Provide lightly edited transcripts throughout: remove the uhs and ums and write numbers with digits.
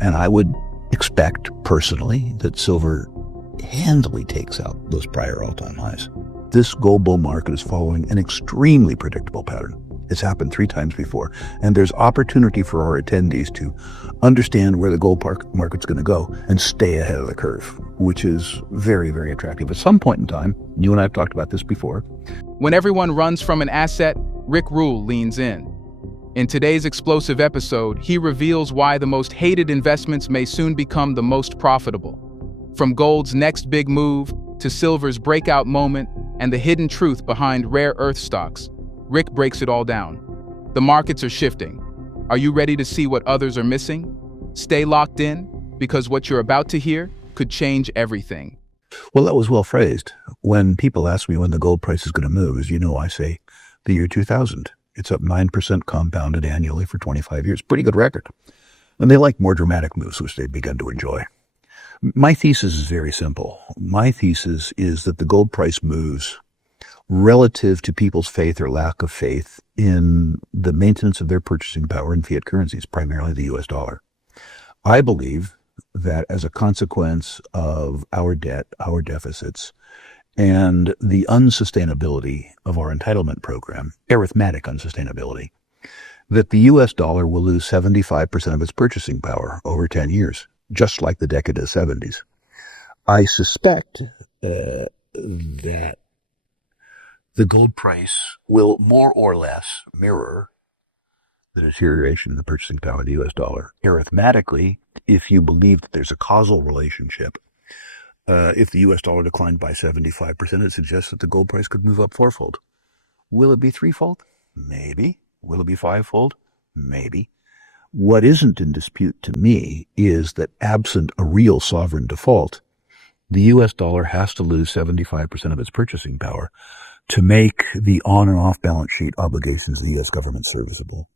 And I would expect personally that silver handily takes out those prior all-time highs. This gold bull market is following an extremely predictable pattern. It's happened 3 times before, and there's opportunity for our attendees to understand where the gold market's going to go and stay ahead of the curve, which is very, very attractive. At some point in time, you and I have talked about this before. When everyone runs from an asset, Rick Rule leans in. In today's explosive episode, he reveals why the most hated investments may soon become the most profitable. From gold's next big move to silver's breakout moment and the hidden truth behind rare earth stocks, Rick breaks it all down. The markets are shifting. Are you ready to see what others are missing? Stay locked in, because what you're about to hear could change everything. Well, that was well phrased. When people ask me when the gold price is going to move, as you know, I say the year 2000. It's up 9% compounded annually for 25 years. Pretty good record. And they like more dramatic moves, which they've begun to enjoy. My thesis is very simple. My thesis is that the gold price moves relative to people's faith or lack of faith in the maintenance of their purchasing power in fiat currencies, primarily the US dollar. I believe that as a consequence of our debt, our deficits, and the unsustainability of our entitlement program, arithmetic unsustainability, that the US dollar will lose 75% of its purchasing power over 10 years, just like the decade of the 70s. I suspect that the gold price will more or less mirror the deterioration in the purchasing power of the US dollar. Arithmetically, if you believe that there's a causal relationship, if the US dollar declined by 75%, it suggests that the gold price could move up 4-fold. Will it be 3-fold? Maybe. Will it be 5-fold? Maybe. What isn't in dispute to me is that absent a real sovereign default, the US dollar has to lose 75% of its purchasing power to make the on and off balance sheet obligations of the U.S. government serviceable.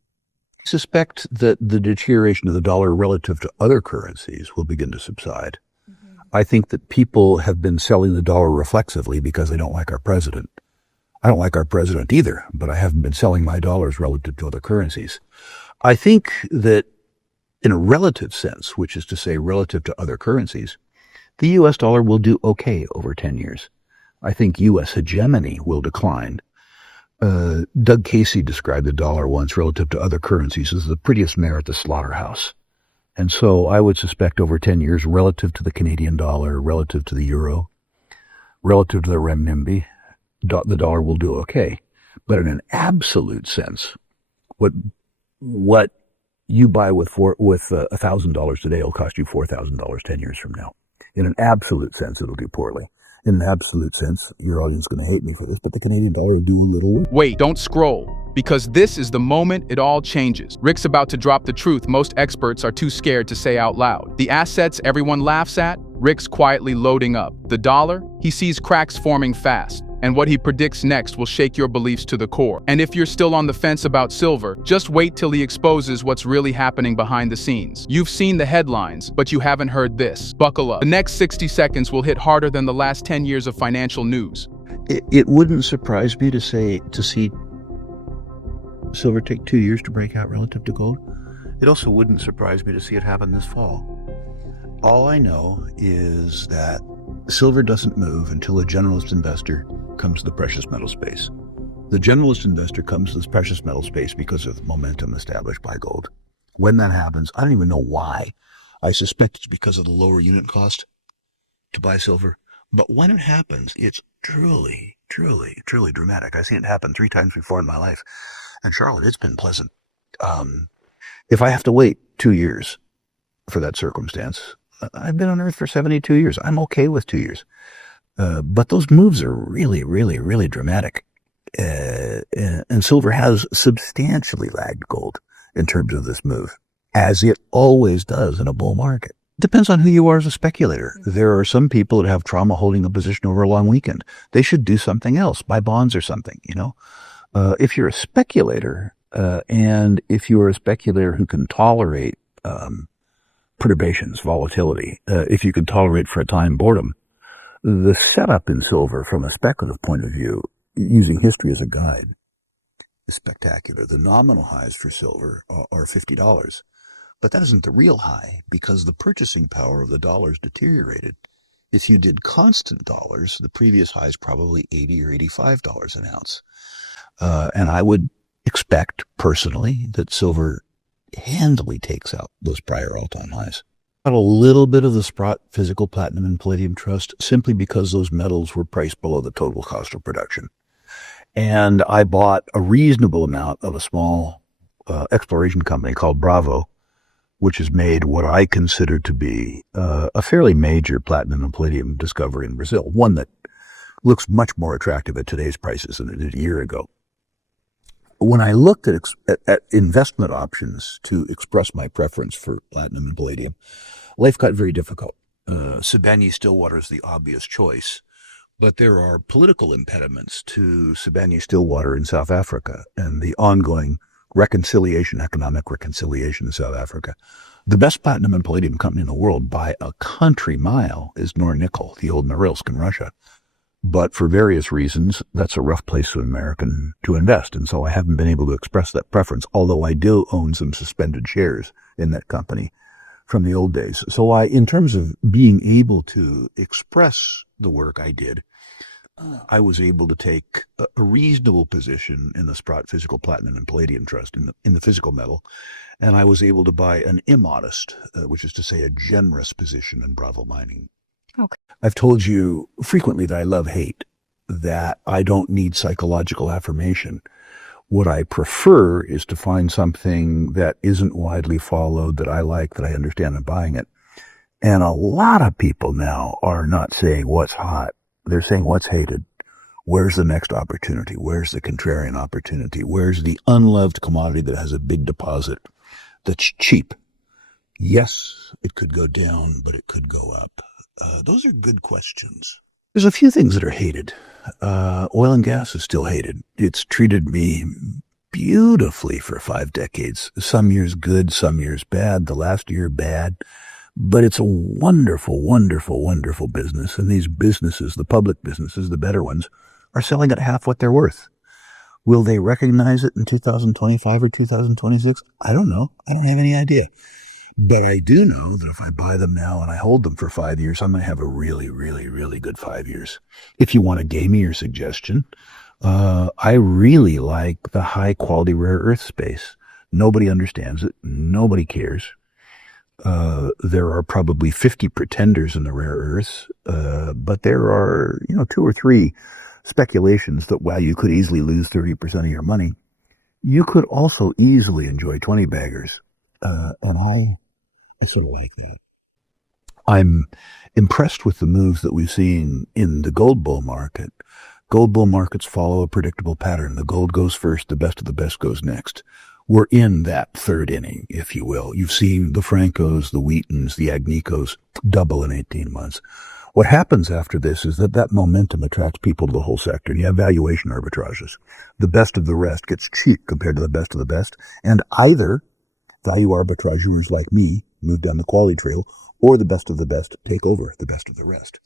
I suspect that the deterioration of the dollar relative to other currencies will begin to subside. Mm-hmm. I think that people have been selling the dollar reflexively because they don't like our president. I don't like our president either, but I haven't been selling my dollars relative to other currencies. I think that in a relative sense, which is to say relative to other currencies, the U.S. dollar will do okay over 10 years. I think U.S. hegemony will decline. Doug Casey described the dollar once relative to other currencies as the prettiest mare at the slaughterhouse. And so I would suspect over 10 years, relative to the Canadian dollar, relative to the euro, relative to the renminbi, the dollar will do okay. But in an absolute sense, what you buy with $1,000 today will cost you $4,000 10 years from now. In an absolute sense, it'll do poorly. In an absolute sense, your audience is going to hate me for this, but the Canadian dollar will do a little worse. Wait, don't scroll, because this is the moment it all changes. Rick's about to drop the truth most experts are too scared to say out loud. The assets everyone laughs at, Rick's quietly loading up. The dollar, he sees cracks forming fast. And what he predicts next will shake your beliefs to the core. And if you're still on the fence about silver, just wait till he exposes what's really happening behind the scenes. You've seen the headlines, but you haven't heard this. Buckle up. The next 60 seconds will hit harder than the last 10 years of financial news. It wouldn't surprise me to see silver take 2 years to break out relative to gold. It also wouldn't surprise me to see it happen this fall. All I know is that silver doesn't move until a generalist investor comes to the precious metal space. The generalist investor comes to this precious metal space because of the momentum established by gold. When that happens, I don't even know why. I suspect it's because of the lower unit cost to buy silver. But when it happens, it's truly, truly, truly dramatic. I've seen it happen 3 times before in my life. And Charlotte, it's been pleasant. If I have to wait 2 years for that circumstance, I've been on Earth for 72 years. I'm okay with 2 years. But those moves are really, really, really dramatic. And silver has substantially lagged gold in terms of this move, as it always does in a bull market. Depends on who you are as a speculator. There are some people that have trauma holding a position over a long weekend. They should do something else, buy bonds or something, you know. If you're a speculator, and if you're a speculator who can tolerate perturbations, volatility, if you can tolerate for a time boredom, the setup in silver from a speculative point of view, using history as a guide, is spectacular. The nominal highs for silver are $50. But that isn't the real high because the purchasing power of the dollar's deteriorated. If you did constant dollars, the previous high is probably $80 or $85 an ounce. And I would expect personally that silver handily takes out those prior all-time highs. Got a little bit of the Sprott Physical Platinum and Palladium Trust simply because those metals were priced below the total cost of production. And I bought a reasonable amount of a small exploration company called Bravo, which has made what I consider to be a fairly major platinum and palladium discovery in Brazil, one that looks much more attractive at today's prices than it did a year ago. When I looked at investment options to express my preference for platinum and palladium, life got very difficult. Sibanye-Stillwater is the obvious choice, but there are political impediments to Sibanye-Stillwater in South Africa and the ongoing economic reconciliation in South Africa. The best platinum and palladium company in the world by a country mile is Nornickel, the old Norilsk in Russia. But for various reasons, that's a rough place to invest. And so I haven't been able to express that preference, although I do own some suspended shares in that company from the old days. So in terms of being able to express the work I did, I was able to take a reasonable position in the Sprott Physical Platinum and Palladium Trust in the physical metal. And I was able to buy an immodest, which is to say a generous position in Bravo Mining. Okay. I've told you frequently that I love hate, that I don't need psychological affirmation. What I prefer is to find something that isn't widely followed, that I like, that I understand, and buying it. And a lot of people now are not saying what's hot. They're saying what's hated. Where's the next opportunity? Where's the contrarian opportunity? Where's the unloved commodity that has a big deposit that's cheap? Yes, it could go down, but it could go up. Those are good questions. There's a few things that are hated. Oil and gas is still hated. It's treated me beautifully for 5 decades. Some years good, some years bad. The last year bad. But it's a wonderful, wonderful, wonderful business. And these businesses, the public businesses, the better ones, are selling at half what they're worth. Will they recognize it in 2025 or 2026? I don't know. I don't have any idea. But I do know that if I buy them now and I hold them for 5 years, I'm going to have a really, really, really good 5 years. If you want a gamier suggestion, I really like the high-quality rare earth space. Nobody understands it. Nobody cares. There are probably 50 pretenders in the rare earths, but there are, 2 or 3 speculations that while you could easily lose 30% of your money, you could also easily enjoy 20 baggers. And I sort of like that. I'm impressed with the moves that we've seen in the gold bull market. Gold bull markets follow a predictable pattern. The gold goes first, the best of the best goes next. We're in that third inning, if you will. You've seen the Francos, the Wheatons, the Agnicos double in 18 months. What happens after this is that momentum attracts people to the whole sector, and you have valuation arbitrages. The best of the rest gets cheap compared to the best of the best, and either value arbitrageurs like me move down the quality trail, or the best of the best take over the best of the rest.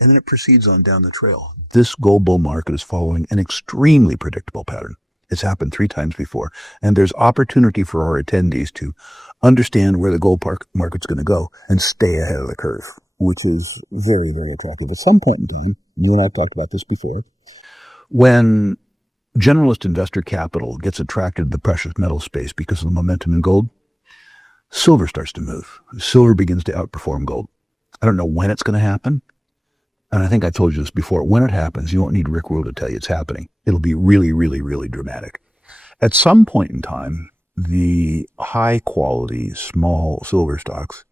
And then it proceeds on down the trail. This gold bull market is following an extremely predictable pattern. It's happened 3 times before. And there's opportunity for our attendees to understand where the gold market's going to go and stay ahead of the curve, which is very, very attractive. At some point in time, you and I have talked about this before, when generalist investor capital gets attracted to the precious metal space because of the momentum in gold, silver starts to move. Silver begins to outperform gold. I don't know when it's going to happen. And I think I told you this before. When it happens, you won't need Rick Rule to tell you it's happening. It'll be really, really, really dramatic. At some point in time, the high-quality, small silver stocks,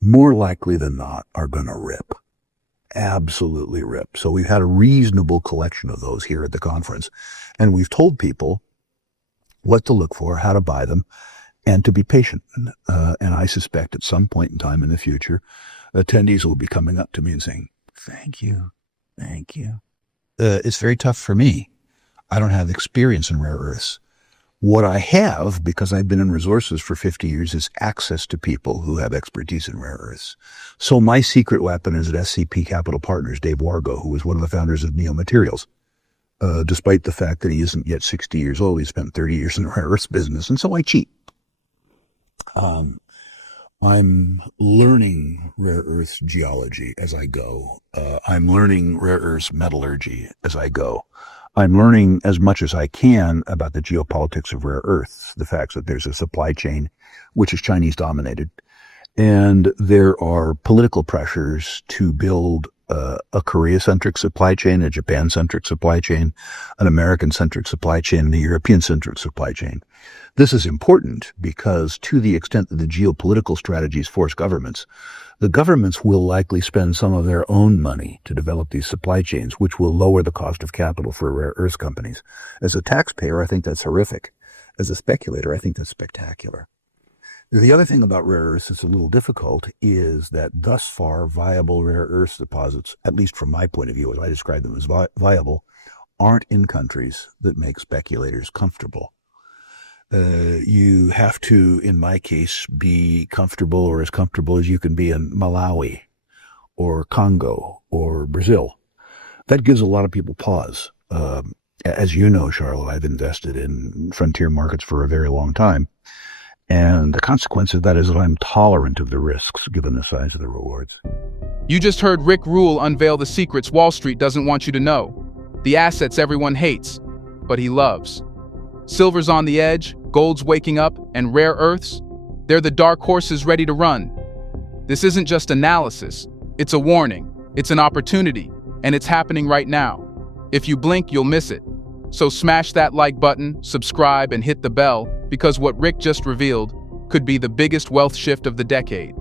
more likely than not, are going to rip. Absolutely rip. So we've had a reasonable collection of those here at the conference. And we've told people what to look for, how to buy them, and to be patient. And I suspect at some point in time in the future, attendees will be coming up to me and saying, thank you. It's very tough for me. I don't have experience in rare earths. What I have, because I've been in resources for 50 years, is access to people who have expertise in rare earths. So my secret weapon is at SCP Capital Partners, Dave Wargo, who was one of the founders of Neo Materials. Despite the fact that he isn't yet 60 years old, he spent 30 years in the rare earths business, and so I cheat. Um, I'm learning rare earths geology as I go. I'm learning rare earths metallurgy as I go. I'm learning as much as I can about the geopolitics of rare earths, the facts that there's a supply chain which is Chinese dominated, and there are political pressures to build a Korea-centric supply chain, a Japan-centric supply chain, an American-centric supply chain, and a European-centric supply chain. This is important because to the extent that the geopolitical strategies force governments, the governments will likely spend some of their own money to develop these supply chains, which will lower the cost of capital for rare earth companies. As a taxpayer, I think that's horrific. As a speculator, I think that's spectacular. The other thing about rare earths that's a little difficult is that thus far viable rare earth deposits, at least from my point of view, as I describe them as viable, aren't in countries that make speculators comfortable. You have to, in my case, be comfortable or as comfortable as you can be in Malawi or Congo or Brazil. That gives a lot of people pause. As you know, Charlotte, I've invested in frontier markets for a very long time. And the consequence of that is that I'm tolerant of the risks given the size of the rewards. You just heard Rick Rule unveil the secrets Wall Street doesn't want you to know. The assets everyone hates, but he loves. Silver's on the edge, gold's waking up, and rare earths, they're the dark horses ready to run. This isn't just analysis, it's a warning, it's an opportunity, and it's happening right now. If you blink, you'll miss it. So smash that like button, subscribe, and hit the bell, because what Rick just revealed could be the biggest wealth shift of the decade.